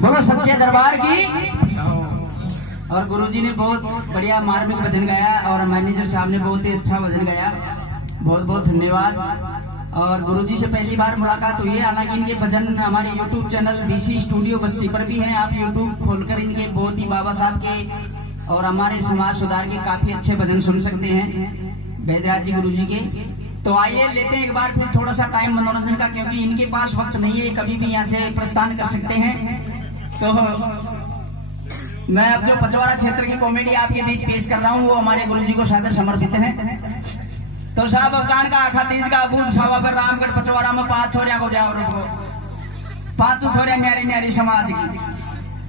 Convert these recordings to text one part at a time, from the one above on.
बोलो सच्चे दरबार की। और गुरुजी ने बहुत बढ़िया मार्मिक भजन गाया और मैनेजर साहब ने बहुत ही अच्छा भजन गाया, बहुत बहुत धन्यवाद। और गुरुजी से पहली बार मुलाकात हुई है, हालांकि इनके भजन हमारे YouTube channel BC studio Bassi पर भी हैं। आप यूट्यूब खोलकर इनके बहुत ही बाबा साहब के और हमारे समाज सुधार के काफी अच्छे भजन सुन सकते हैं वैद्यराज जी गुरुजी के। तो आइए लेते हैं एक बार फिर थोड़ा सा टाइम मनोरंजन का, क्योंकि इनके पास वक्त नहीं है, कभी भी यहाँ से प्रस्थान कर सकते हैं। तो मैं अब जो पचवाड़ा क्षेत्र की कॉमेडी आपके बीच पेश कर रहा हूँ वो हमारे गुरुजी को सादर समर्पित है। तो साहब अफगान का आखा तीज का अबूत सावा पर रामगढ़ पचवाड़ा में 5 छोरिया को ब्याह रुको, 5 छोरिया न्यारी न्यारी समाज की।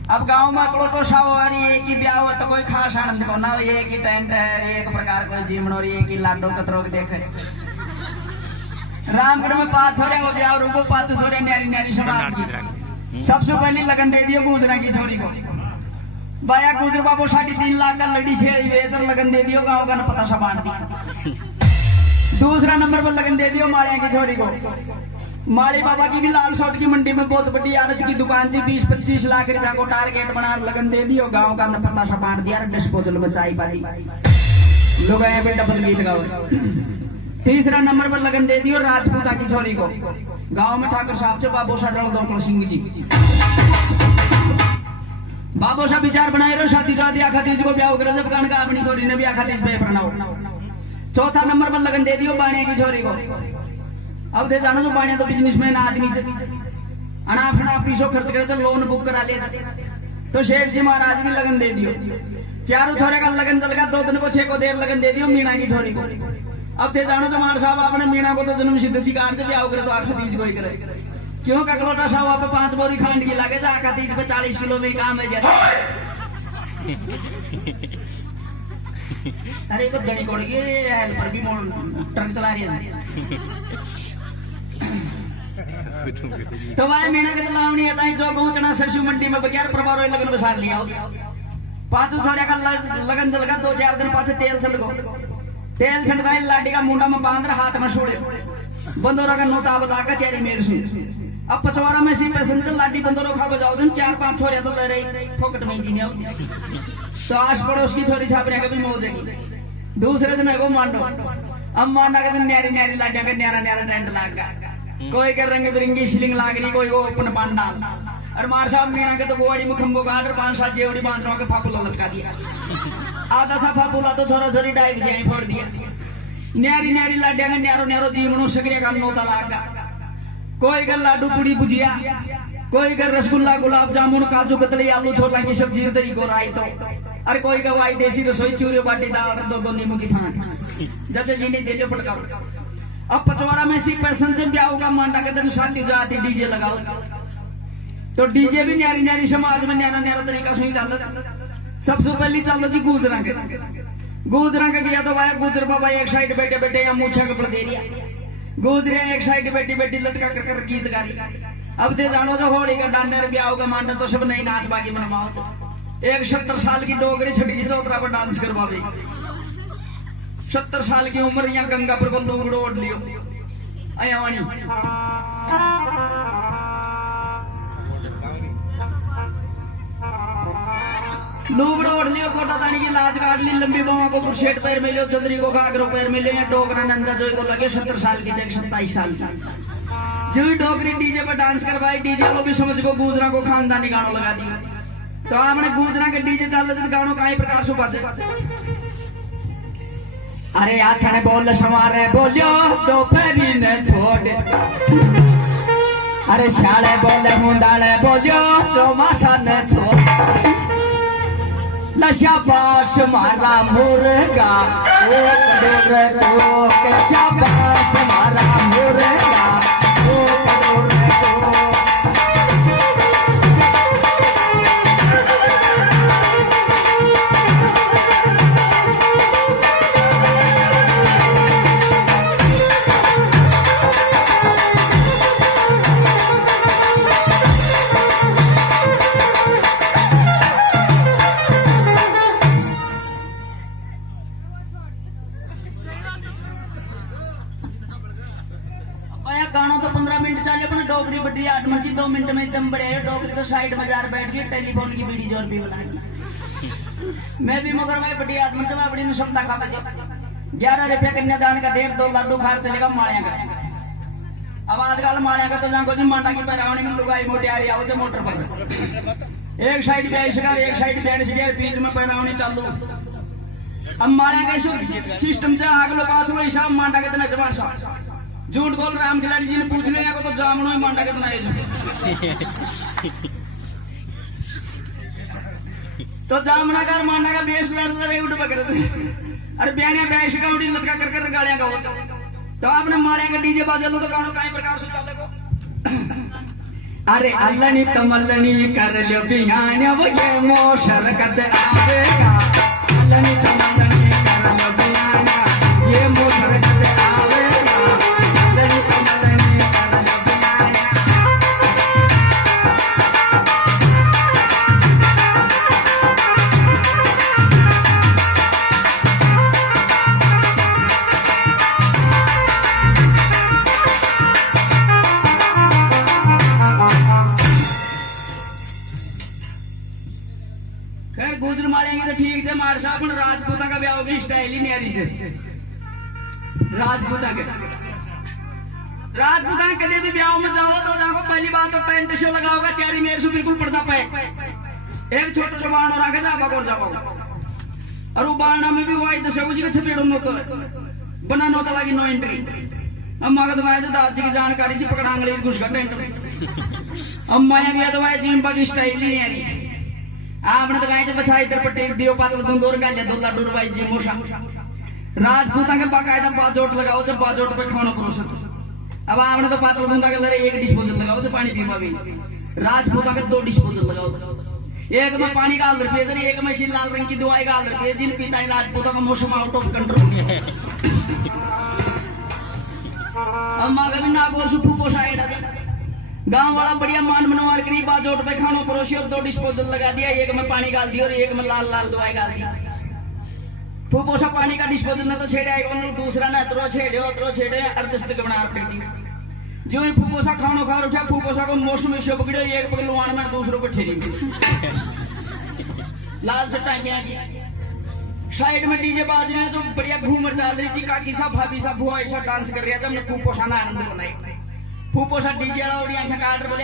अब गांव में कलोटो सावो और एक ही ब्याह हो तो कोई खास आनंद को ना, एक ही टेंट है, एक प्रकार कोई जीवन और एक ही लाडो कतरो देखे। रामगढ़ में 5 छोरिया को ब्याह रुको, 5 छोरिया न्यारी न्यारी समाज की। सबसे पहले लगन दे दियो गुजरा की छोरी को, बाया गुजर बाबू 3.5 लाख का लड़ी छेड़ी बेचर लगन दे दियो, गांव का न पता सा बांट दिया। दूसरा नंबर पर लगन दे दियो माड़िया की छोरी को, माड़ी बाबा की भी लाल शॉट की मंडी में बहुत बड़ी आड़त की दुकान से 20-25 लाख रुपया को टारगेट बना लगन दे दियो, गांव का न पता सा बांट दिया, डिस्पोजल में चाय पानी लोग आए पे डबल गीत गाओ। तीसरा नंबर पर लगन दे दियो राजपूता की छोरी को, गांव में ठाकुर साहब से बाबू शाह दो सिंह जी। बाबू साहब विचार बनाए रो शादी जाती आखा तीज को ब्याह कर, जब गान का अपनी छोरी ने भी आखा तीज पे प्रणाओ। चौथा नंबर पर लगन दे दियो बाणिया की छोरी को। अब दे जानो जो बाणिया तो बिजनेसमैन आदमी से अनाप शनाप पीछो खर्च करे तो लोन बुक करा ले, तो शेठ जी महाराज भी लगन दे दियो। चारों छोरे का लगन चल गया, 2 दिन को 6 को देर लगन दे दियो मीणा की छोरी को। अब दे जानो जो मार साहब आपने मीणा को तो जन्म सिद्ध अधिकार से ब्याह करे तो आखा तीज को ही करे, क्यों ककलोटा साहब पे 5 बोरी खांड की लागे, आखा तीज पे 40 किलो में काम है जैसे। अरे को दड़ी कोड़ गई हेल्पर भी ट्रक चला रही है। तो भाई मीना के लावनी आता है जो पहुंचना सरसों मंडी में बगैर प्रभाव लगन बसार लिया। 5 छोरिया का लगन जल गया, 2-4 दिन पास तेल छड़को, तेल छड़का लाठी का मुंडा में बांध हाथ में छोड़े, बंदोरा का नोता लाकर चेरी मेरे सुन। अब पचवाड़ा में सी पैसेंजर लाठी बंदरों खा बजाओ, 4-5 छोरिया तो ले रही फोकट में जी में, तो आस पड़ोस की छोरी छाप रहे भी मौजेगी। दूसरे दिन है वो मांडो, अब मांडा के दिन न्यारी न्यारी लाटिया का न्यारा न्यारा टेंट लागा, कोई के रंग बिरंगी शिलिंग लाग रही, कोई वो अपन पांडाल। और मार साहब मीणा के तो बोड़ी मुखम्बो काट और 5-7 जेवड़ी बांध रहा के फापुला लटका दिया, आधा सा फापुला तो छोरा छोरी डाइव जाए फोड़ दिया। न्यारी न्यारी लाटिया का न्यारो न्यारो जीवनो सक्रिय का नोता लागा, कोई का लाडू पूड़ी भुजिया, कोई का रसगुल्ला गुलाब जामुन काजू कतली आलू छोला की सब्जी दही को रायतो, अरे कोई का वाई देसी रसोई चूरी बाटी दाल 2-2 नींबू की फांक जैसे जी ने दे लियो पटकाओ। अब पचवाड़ा में सी पैसेंजर ब्याह का मांडा के दिन शादी जाती डीजे लगाओ, तो डीजे भी न्यारी न्यारी समाज में न्यारा न्यारा तरीका से चल। सबसे पहले चलो जी गुजरा के गया तो भाई गुजर बाबा एक साइड बैठे बैठे या मूछा कपड़ा दे दिया, गुजरे एक साइड बैठी बैठी लटका कर गीत गारी। अब दे जानो जो होली का डांडर ब्याह का मांडा तो सब नई नाच बागी मनवाओ, एक 70 साल की डोगरी छटकी चौतरा पर डांस करवावे, 70 साल की उम्र या गंगा पर लुगड़ो ओढ़ लियो अयावानी। लुगड़ो ओढ़ लियो, कोटा तानी की लाज काट ली, लंबी बाहों को बुरशेट पैर में लियो, चंद्री को घाघरो पैर में लियो, डोगरा नंदा जोई को लगे 70 साल की जगह 27 साल की। जो डोगरी डीजे पर डांस करवाई, डीजे को भी समझ को गुजरा को खानदानी गानों लगा दिया। तो आपने गुजरा के डीजे चल गानों का प्रकार से बाजे, अरे आथने बोल समारे बोलियो दोपहरी ने छोड़, अरे शाले बोले मुंदाले बोलियो चौमासा ने छोड़, लशाबाश मारा मुर्गा ओ करोड़ को के शाबाश मारा मुर्गा ओ करोड़ को। में एकदम बड़े डोकरी तो साइड में जार बैठ गई टेलीफोन की बीड़ी जोर भी बुला मैं भी मगर भाई बड़ी आदमी जब बड़ी निशमता खा दे 11 रुपया कन्यादान का देर 2 लड्डू खार चलेगा माड़िया का अब आजकल माड़िया का तो जाको जी मांडा की पैरावनी में लुगाई मोटियारी आओ जे मोटर पर एक साइड बैठ कर एक साइड बैठ गया बीच में पैरावनी चालू अब माड़िया का सिस्टम से आगलो पाछलो हिसाब मांडा कितना जवान साहब झूठ बोल रहे हम खिलाड़ी जी ने पूछ लिया को तो जामनो ही मांडा कितना है तो जामना कर मांडा का बेस लड़ उठ पकड़ अरे ब्याने बैश का उड़ी लटका कर गालियां गाओ तो आपने माड़िया का डीजे बाजा लो तो गानो काई प्रकार से चले को अरे अल्लनी तमल्लनी कर लियो बियाने वो ये मोशर कद आवेगा अल्लनी तमल्लनी कर लियो बियाने ये मोशर कद आवेगा अल्लनी तमल्लनी कर लियो बियाने गुजर मारेंगे तो ठीक है मार साहब राजपूता का ब्याह होगी स्टाइल ही न्यारी से राजपूता के कदे भी ब्याह में जाओ तो जाओ पहली बात तो टेंट शो लगा होगा चारी मेरे से बिल्कुल पर्दा पे एक छोटा सा बाण और आगे जाबा और जाओ और वो बाणा में भी वही दशा जी के छपेड़ो में तो बना नोता लगी नो एंट्री अम्मा का तुम्हारे दाद जी की जानकारी जी पकड़ांग ले घुस का टेंट में अम्मा या गया तो वही जिम की स्टाइल ही न्यारी आपने तो कहा बछा इधर पटेल दियो पातल दंदोर का ले 2 लड्डू रुपए जी मोशा राजपूता के बाकायदा बाजोट लगाओ जब बाजोट पे खाना परोसे अब आपने तो पातल दूंदा के लरे एक डिस्पोजल लगाओ तो पानी पीवा भी राजपूता के 2 डिस्पोजल लगाओ एक में पानी का हल रुपये एक में लाल रंग की दवाई का हल रुपये जिन पीता है राजपूता का मौसम आउट ऑफ कंट्रोल अम्मा का भी ना बोल सुपू पोसा गांव वाला बढ़िया मान मनवार करी बाजोट पे खानो परोसी 2 डिस्पोजल लगा दिया एक में पानी डाल दिया और एक में लाल लाल दवाई डाल दी फूपोसा पानी का डिस्पोजल ना तो छेड़े दूसरा ना अतरो छेड़े अर्धस्त के बना पड़ी थी जो ही फूपोसा खानो खा उठा फूपोसा को मौसम में पकड़े एक पकड़वान में दूसरों पे ठेली लाल चट्टा किया साइड में डीजे बाज रहे तो बढ़िया घूमर चल रही थी काकी सा भाभी सा बुआ ऐसा डांस कर रहा था हमने फूपोसा ना आनंद बनाई फूपोसा डीजे वाला उड़ी आंखें काट बोले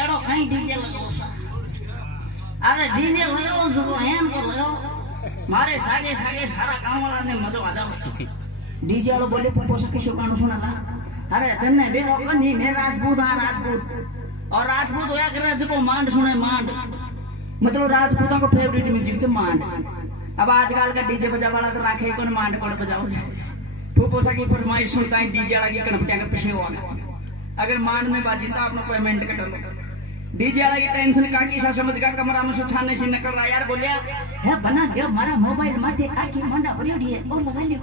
एड़ो कहीं डीजे लगाओ सा अरे डीजे लगाओ सो हैन को लगाओ मारे सागे सारा गांव वाला ने मजा आ जाओ डीजे वाला बोले फूपोसा के शो गाना सुना ला अरे तन्ने बे रोकनी मैं राजपूत और राजपूत होया करे जब मांड सुने मांड मतलब राजपूतों को फेवरेट म्यूजिक से मांड अब आजकल का डीजे बजा वाला तो राखे कौन मांड कोड बजाओ फूपोसा की फरमाइश सुनता है डीजे वाला की कनपटिया के पीछे हुआ अगर मांड में बाजी तो आपने पेमेंट कट लो डीजे वाला की टेंशन काकी सा समझ का कमरा में सुछाने से निकल रहा यार बोलिया है बना दे मारा मोबाइल माथे काकी मंडा भरियोडी है ओ लगा ले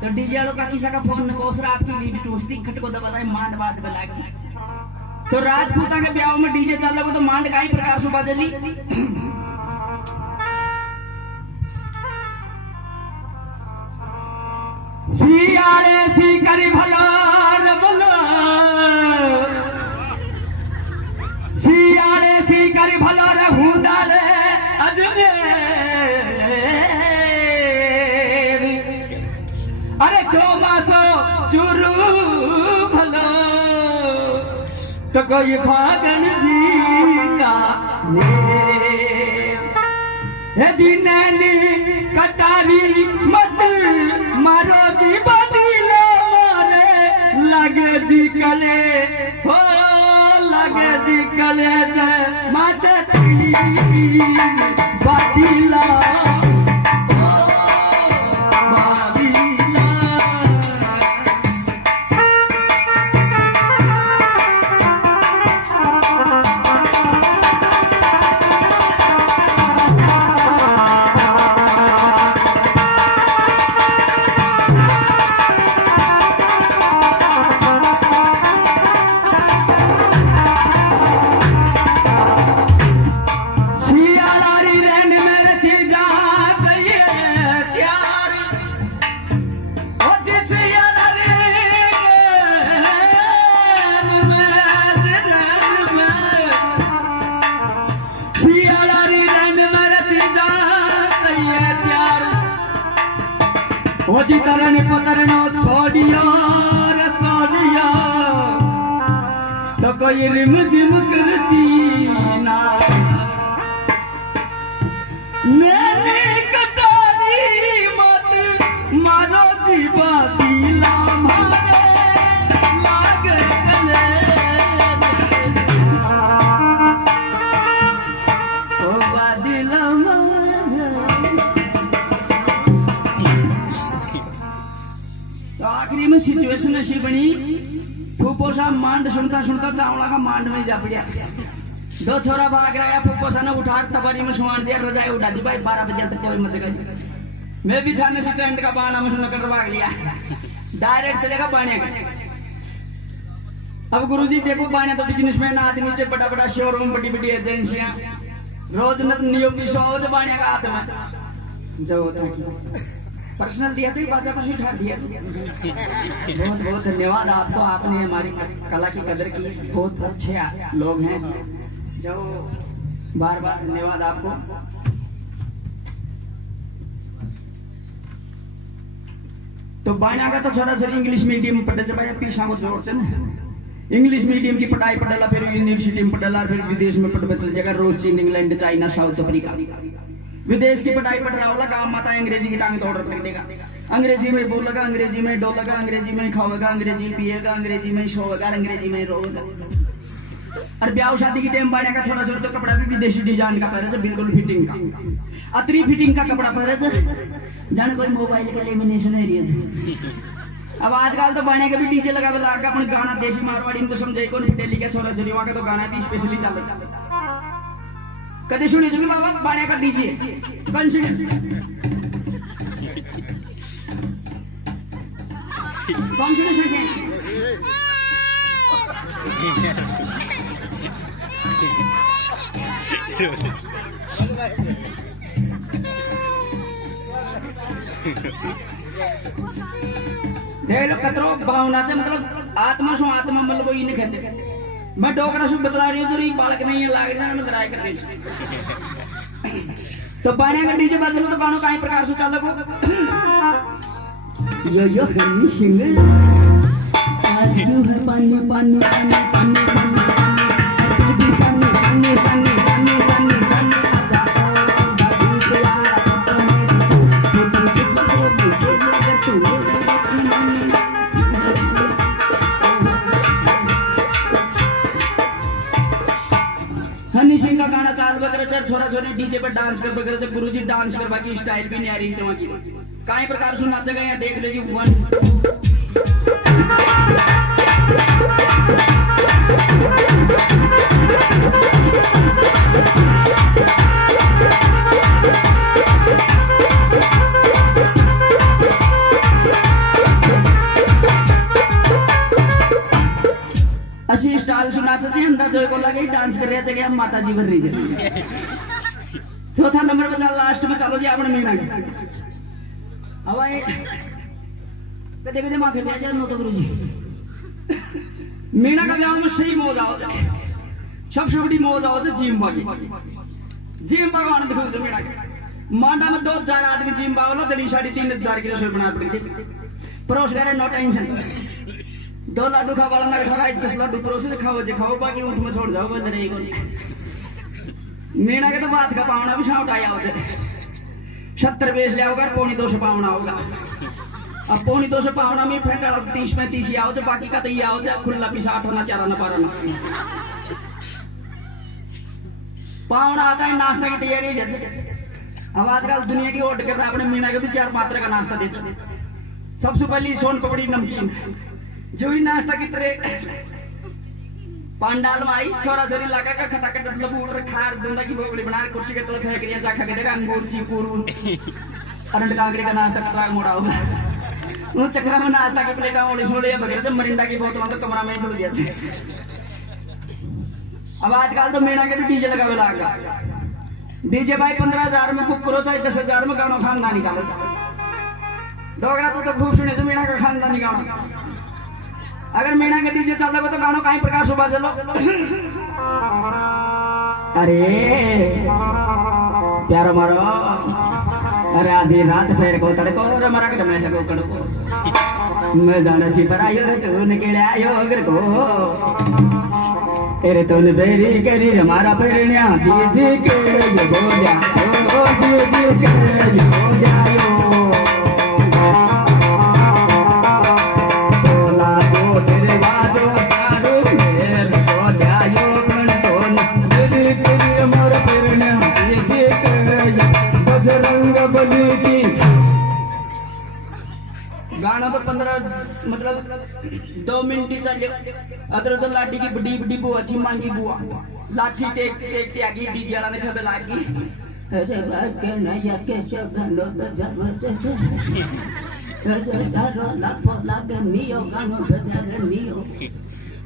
तो डीजे वाला काकी सा का फोन न कोसरा आपकी लीड टूसती खट को दबाता है मांड बाज बला की तो राजपूता के ब्याह में डीजे चल रहा तो मांड काई प्रकार से बाजली सियारे सी करी भलो बोलो सियारे सी करी भलो रे हुदाले अजमेर अरे चौमासो चुरू भलो तो कोई फागन दी का ने जिननी कटारी मत मारो जी बदलो मारे लगे जी कले हो लगे जी कले जे माते बदला जी तरन पतरनो सोडिया रे सोडिया तो कोई रिम जिम करती ना मैंने कटारी मत मारो जीवा दिला मारे लाग कले ओ बादिला तो आखिरी में सिचुएशन ऐसी बनी फूफो साहब मांड सुनता सुनता चावला का मांड में जा पड़ा दो छोरा भाग रहा फूफो साहब ने उठा टपरी में सुवान दिया रजाई उठा दी भाई 12 बजे तक मच गई मैं भी छाने से टेंट का बहाना में सुनकर भाग लिया डायरेक्ट चलेगा बाणे का अब गुरुजी देखो बाणे तो बिजनेसमैन आदमी से बड़ा बड़ा शोरूम बड़ी बड़ी एजेंसियां रोज नत नियो पिसो बाणे का हाथ में जो था कि पर्सनल दिया चाहिए बाजा कुछ उठा दिया बहुत बहुत धन्यवाद आपको आपने हमारी कला की कदर की बहुत अच्छे लोग हैं जो बार बार धन्यवाद आपको तो बाणा का तो छोरा छोरी इंग्लिश मीडियम पढ़े जब पीछा को जोर से इंग्लिश मीडियम की पढ़ाई पढ़ेला फिर यूनिवर्सिटी में पढ़ेला फिर विदेश में पढ़ चल जाएगा रोज चीन इंग्लैंड चाइना साउथ अफ्रीका विदेश की पढ़ाई पढ़ रहा होगा काम माता अंग्रेजी की टांग तोड़ रख देगा अंग्रेजी में बोलेगा अंग्रेजी में डोलेगा अंग्रेजी में खाओगा अंग्रेजी पिएगा अंग्रेजी में सोएगा अंग्रेजी में रोएगा और ब्याह शादी की टाइम बाने का छोटा छोटा तो कपड़ा भी विदेशी डिजाइन का पहरे बिल्कुल फिटिंग का अतरी फिटिंग का कपड़ा पहरे जाने कोई मोबाइल के लेमिनेशन एरिया अब आजकल तो बाने के भी डीजे लगा अपने गाना देशी मारवाड़ी में तो समझे कौन फिटेली के छोरा छोरी वहां का तो गाना भी स्पेशली चल कदे सुनी चुकी बाबा बाणे का डीजे कौन सुने कौन सुने देख लो कतरो भावना से मतलब आत्मा सो आत्मा मतलब ये नहीं खेचे मैं डोकरा से बतला रही हूँ तो बालक नहीं है लाग रहा मैं लड़ाई कर रही हूँ तो बाणे का डीजे बजलो तो गानों कई प्रकार से चल लगो यो गन्नी सिंगल आज क्यों है पानी पानी पानी पानी पानी पानी भी सामने सामने सामने सामने सामने सामने आजा बाबू चला तो किस बात को के लगा तू हनी सिंह का गाना चाल बकर छोरा छोरी डीजे पर डांस कर बकर गुरुजी डांस कर बाकी स्टाइल भी नहीं आ रही जमा की काई प्रकार से नाच गए देख लीजिए असी स्टाइल सुनाते थे अंदर जो को लगे डांस कर रहे थे हम माता जी बन रही है चौथा नंबर पे लास्ट में चलो जी आपने मीना अब आए कदे कदे मां के ब्याह जा नो तो गुरुजी मीना का ब्याह में सही मौज आओ सबसे बड़ी मौज आओ जिम बागी जिम बाग आनंद खूब से मीना के मांडा में 2000 आदमी जिम बाग लो दड़ी 3.5 किलो से बना पड़ी थी परोस करे नो टेंशन 2 लाडू खा वाला ना खा 10 लाडू परोस खाओ जे खाओ बाकी ऊँट में छोड़ जाओ लड़ाई को मीना के तो बात का पावना भी शाउट आया हो 70 बेच लिया होगा 2.25 पावना होगा अब 2.25 पावना में फेंटा 30-35 आओ जो बाकी का तो ये आओ जो खुला पीसा 8 ना 4 ना 12 ना पावना आता है नाश्ता की तैयारी जैसे अब आजकल दुनिया की ओट करता अपने मीना के भी 4 मात्रा का नाश्ता देते सबसे पहले सोन पपड़ी नमकीन जो ही नाश्ता की तरह पंडाल में आई छोरा छोरी लगा का खटाखट मतलब उड़ खार दुंदा की बोगली बना कुर्सी के तले फेंक दिया जा खा के देखा अंगूर चीकूर अरंड काकड़ी का नाश्ता कतरा मोड़ा होगा वो चक्रा में नाश्ता की प्लेटा ओली सोले बगैर से मरिंडा की बोतल तो कमरा में डल दिया छे अब आजकल तो मीना के भी डीजे लगावे लागा डीजे भाई 15,000 में खूब करो चाहे 10,000 में गाना खानदानी चले डोगरा तो खूब सुने से मीना का खानदानी गाना अगर मीना के डीजे चल रहे तो गानों कहीं प्रकार सुबह चलो अरे प्यारो मारो अरे आधी रात फेर को तड़को रे मरा के मैं को कड़को मैं जाने सी पर आयो रे तूने केड़े आयो अगर को तेरे तूने बेरी करी हमारा परण्या जी जी के ये बोलिया ओ जी जी के ये बोलिया यो तोला दो तेरे बाजो चारू मेर बोलिया यो कण तोन बेरी करी हमारा परण्या जी जी के बजरंग बली की गाना तो 15 मतलब 2 मिनट ही चलियो अदर तो लाठी की बड़ी बड़ी बुआ अच्छी मांगी बुआ लाठी टेक टेक ते आगे डीजे वाला ने खबे लागी अरे बात करना या कैसे खंडो तो दारो ला पोला गनियो गानो बजार नियो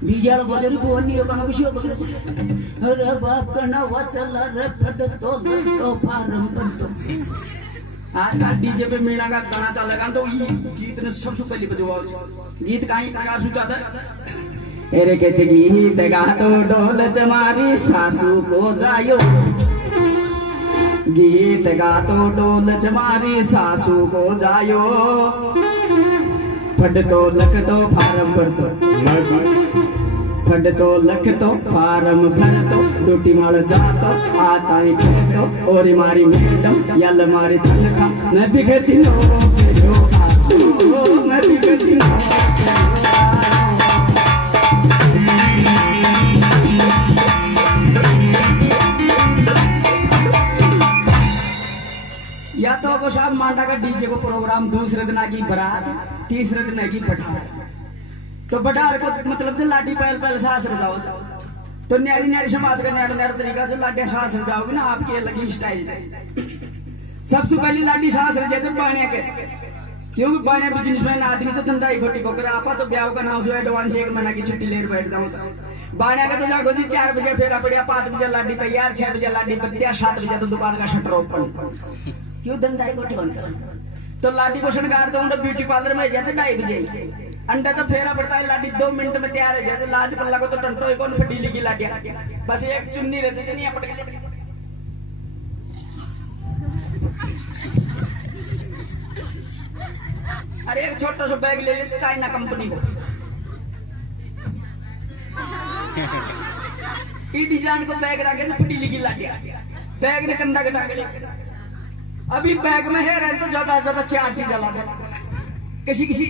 डीजे वाला बोले रे बोल नियो गानो किसी बोले अरे बात करना वचल रे फट तो फारम पंतो आज का डीजे पे मीणा का गाना चलेगा तो ये गीत ने सबसे पहले बजवाओ गीत कहीं प्रकार से चलता है तेरे के गीत गा तो डोल चमारी सासू को जायो गीत गा तो डोल चमारी सासू को जायो फट तो लख तो फार्म भर तो फट तो लख तो फार्म भर तो डूटी माल जा तो आता ही तो और मारी मैडम यल मारी तनखा मैं भी कहती नो मैं भी कहती नो या तो को शाम मांडा का डीजे को प्रोग्राम दूसरे दिन की बारात तीसरे दिन की पठार तो बटार को मतलब से लाठी पहल पहल सास रजाओ तो न्यारी न्यारी समाज का न्यारा न्यारा तरीका से लाठी सास रजाओगे ना आपकी अलग ही स्टाइल से सबसे पहले लाठी सास रजे तो बाणे के क्योंकि बाणे बिजनेसमैन आदमी से धंधा ही घोटी बकर आपा तो ब्याह का नाम से एडवांस 1 महीना की छुट्टी लेकर बैठ जाऊं बाणे का तो जागो जी 4 बजे फेरा पड़िया 5 बजे लाठी तैयार 6 बजे लाठी बत्तिया 7 बजे तो दुकान का शटर ओपन क्यों धंधा ही घोटी बंद कर तो लाठी को शृंगार दो ब्यूटी पार्लर में जाते 2:30 बजे अंडा तो फेरा पड़ता है लाठी 2 मिनट में तैयार है जैसे लाज पल्ला को तो टंटो ही कौन फटी लिखी लाठी बस एक चुन्नी रचे नहीं अपट के लिए अरे एक छोटा सा बैग ले ले चाइना कंपनी को ई डिजाइन को बैग रखे तो फटी लिखी लाठी बैग ने कंधा कटा के अभी बैग में है रहे तो ज्यादा ज्यादा 4 चीज ला दे किसी किसी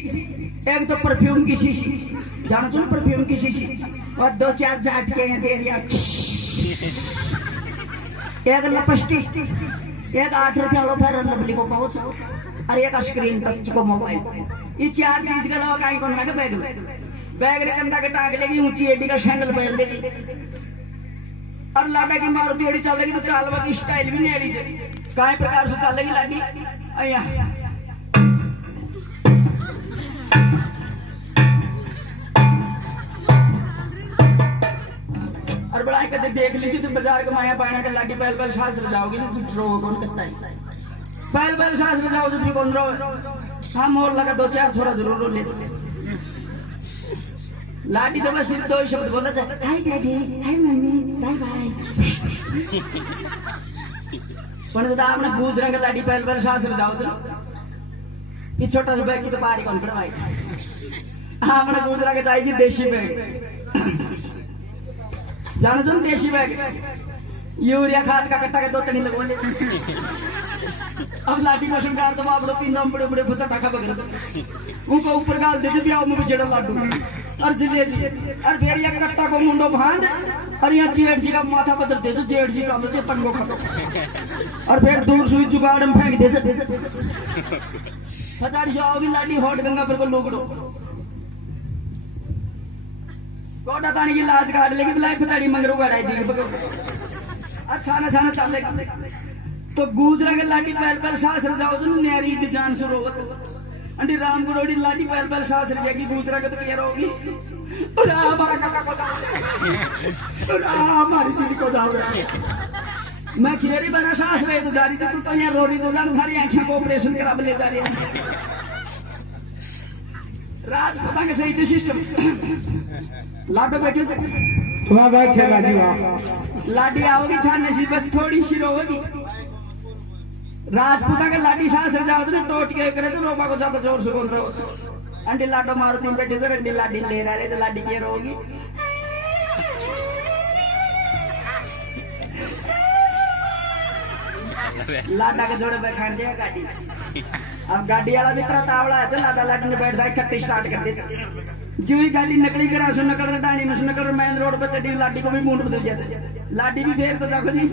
एक तो परफ्यूम की शीशी जानो चलो परफ्यूम की शीशी और 2-4 जाट के दे दिया एक लिपस्टिक एक 8 रुपया लो फेयर लवली को पाउच और एक स्क्रीन टच को मोबाइल ये 4 चीज का लोग कहीं कौन रखे बैग रे कंधा के टांग लेगी ऊंची एडी का सैंडल पहन लेगी और लाडा की मारुति एडी चलेगी तो चालवा की स्टाइल भी नहीं रही काई प्रकार से चलेगी लाडी अया और बड़ा कहते देख लीजिए तो बाजार का माया पाना का लाठी पहल पहल सास रजाओगी ना रो कौन करता है पहल पहल सास रजाओ तो तुम्हें कौन रो हम और लगा 2-4 छोरा जरूर ले लाठी तो बस सिर्फ 2 शब्द बोला था हाय डैडी हाय मम्मी बाय बाय पण तो आपने गूंज रंग लाठी पहल पहल सास रजाओ तो ये छोटा सा बैग की तो पारी कौन पड़वाई आपने गूंज रंग चाहिए देशी बैग जानो सुन देशी बैग यूरिया खाद का कट्टा के 2 तनी लगवा ले अब लाठी को शंकार तो आप लोग पिंदम बड़े बड़े फचा टाका बगैर उनको ऊपर गाल दे से ब्याह में बिछड़ा लाडू और जलेबी और फिर ये कट्टा को मुंडो बांध और यहाँ जेठ जी का माथा बदल दे तो जेठ जी चलो तो तंगो खटो और फिर दूर सुई जुगाड़ में फेंक दे से हजार जाओगी लाठी हॉट गंगा पर को लोगड़ो कोटा तानी की लाज काट लेगी बुलाई फटाड़ी मंगरू गाड़ी दी अच्छा ना जाना चलेगा तो गुजरा के लाठी पहल पहल सास रजाओ तो न्यारी डिजाइन शुरू हो अंडी राम गुरोड़ी लाठी पहल पहल सास रजाएगी गुजरा के तो क्लियर होगी अरे हमारा काका को जाओ अरे हमारी दीदी को जाओ मैं खिलेरी बना सास रहे तो जा रही थी तो यहाँ रो रही तो जान सारी आंखें को ऑपरेशन करा ले जा रही है राजपूता के सही सिस्टम लाडो बैठे से वाह भाई लाडी वाह लाडी आओगी छाने सी बस थोड़ी सी रोगी राजपूता के लाडी शास्त्र जाओ तो टोट के करे तो रोबा को ज्यादा जोर से बोल रहे हो। अंडी लाडो मारुति में बैठे तो अंडी लाडी ले रहा है तो लाडी की रोगी लाडा के जोड़े बैठा दिया गाड़ी। अब गाड़ी वाला भी तरह तावड़ा है, लाडा लाडी ने बैठ जाए कट्टी स्टार्ट कर दी। जो ही गाड़ी निकली करा सो नकल डाणी में नकल मेन रोड पर चढ़ी लाडी को भी मूड बदल जाते। लाडी भी फेर तो जाओ जी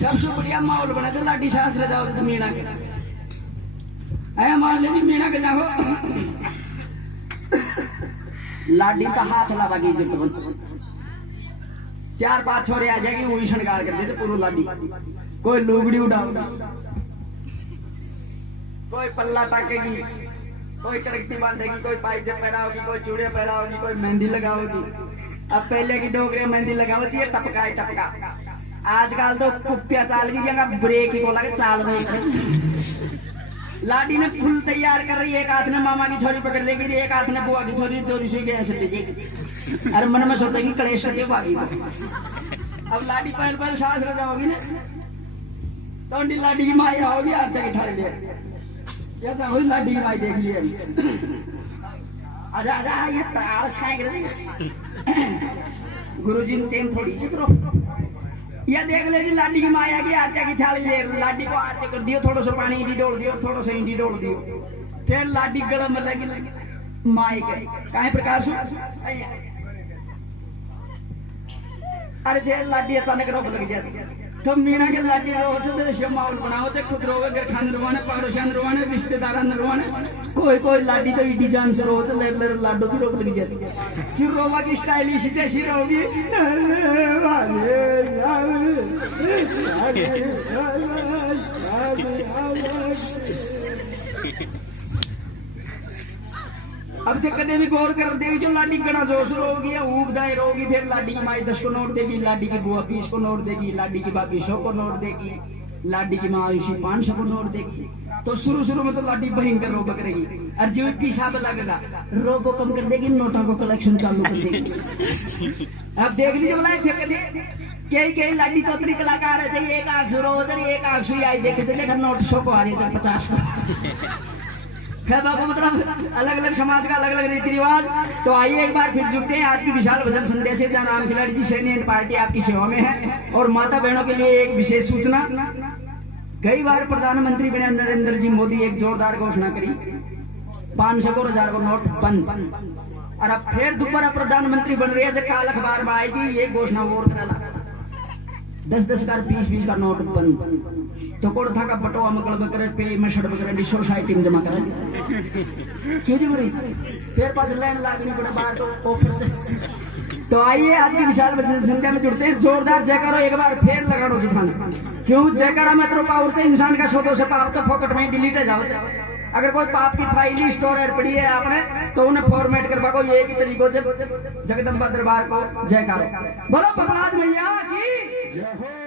सबसे बढ़िया माहौल बना तो लाडी शास्त्र जाओ तो मीणा के आया मान ली मीणा के जाओ लाडी का हाथ लगा के चार पांच छोरे आ जाएगी वही शृंगार कर देते पूरा लाडी। कोई लुगड़ी उड़ाओ, कोई पल्ला टाकेगी, कोई कड़कती बांधेगी, कोई पायजे पहराओगी, कोई चूड़े पहराओगी, कोई मेहंदी लगाओगी। अब पहले की डोगरे मेहंदी लगाओ चाहिए टपका है टपका। आजकल तो कुप्पिया चाल की जगह ब्रेक ही बोला के चाल रही। लाडी ने फुल तैयार कर रही है, एक हाथ ने मामा की छोरी पकड़ लेगी, एक हाथ ने बुआ की छोरी चोरी सुई के ऐसे भेजेगी। अरे मन में सोचेगी कलेश करके भागी। अब लाडी पहल पहल सास रह जाओगी ना तो लाडी की माई आओगी हाथ तक उठा ले या तो वही लाडी की माई देख लिया। आजा आजा ये ताल छाएंगे गुरुजी ने टेम थोड़ी चित्रो या देख ले जी लाडी की माया की आटे की थाली ले लाडी को आटे कर दियो, थोड़ा सा पानी इंडी डोल दियो, थोड़ा सा इंडी डोल दियो, फिर लाडी गलम में लगी माई के काहे प्रकार से अरे जे लाडी अचानक रोक लग जाती तो मीणा के लाडी रोज तो माहौल बनाओ तो खुद रोवे खान रोवाने पड़ोसियान रोवाने रिश्तेदारान रोवाने कोई कोई लाडी तो इडी जान से रोज ले ले लाडो भी रोक लग जाती फिर रोवा की स्टाइलिश जैसी रहोगी। अब तक कदे भी गौर कर देवी जो लाडी गणा जोश रोगी या ऊबदाई रोगी, फिर लाडी की माई 10 को नोट देगी, लाडी की बुआ 20 को नोट देगी, लाडी की बाबी 100 को नोट देगी, लाडी की माँ 500 को नोट देगी। तो शुरू शुरू में तो लाडी भयंकर रोब करेगी और जो पिसाब लगेगा रोबो कम कर देगी, नोटों को कलेक्शन चालू कर देगी। अब देख लीजिए बोला कई कई लाडी तोतरी कलाकार है, एक आंख रोज एक आंख आई देखे चले नोट 100 को आ रही है 50 को। को मतलब अलग अलग समाज का अलग अलग रीति रिवाज। तो आइए एक बार फिर जुड़ते हैं आज की विशाल भजन संदेश है जहाँ राम खिलाड़ी जी सैनी एंड पार्टी आपकी सेवा में है। और माता बहनों के लिए एक विशेष सूचना, कई बार प्रधानमंत्री बने नरेंद्र जी मोदी एक जोरदार घोषणा करी 500 को 1000 को नोट बंद, और अब फिर दोबारा प्रधानमंत्री बन रहे हैं काल अखबार में आई थी ये घोषणा और करा 10-10 का 20-20 का नोट बंद। तो कोड़ था का बटवा मकल बकरे पे मशड़ बकरे सोसाइटी में जमा करा क्यों जी बुरी फिर पास लाइन लागनी पड़े बाहर तो ऑफर। तो आइए आज की विशाल संख्या में जुड़ते हैं, जोरदार जयकारो एक बार फिर लगानो जिखाना। क्यों जयकारा में तो पावर से इंसान का सौ से पाप तो फोकट में डिलीट है जाओ। अगर कोई पाप की फाइल स्टोर पड़ी है आपने तो उन्हें फॉर्मेट करवा को एक ही तरीकों से जगदम्बा दरबार को जयकारो बोलो प्रहलाद मैया की जय हो।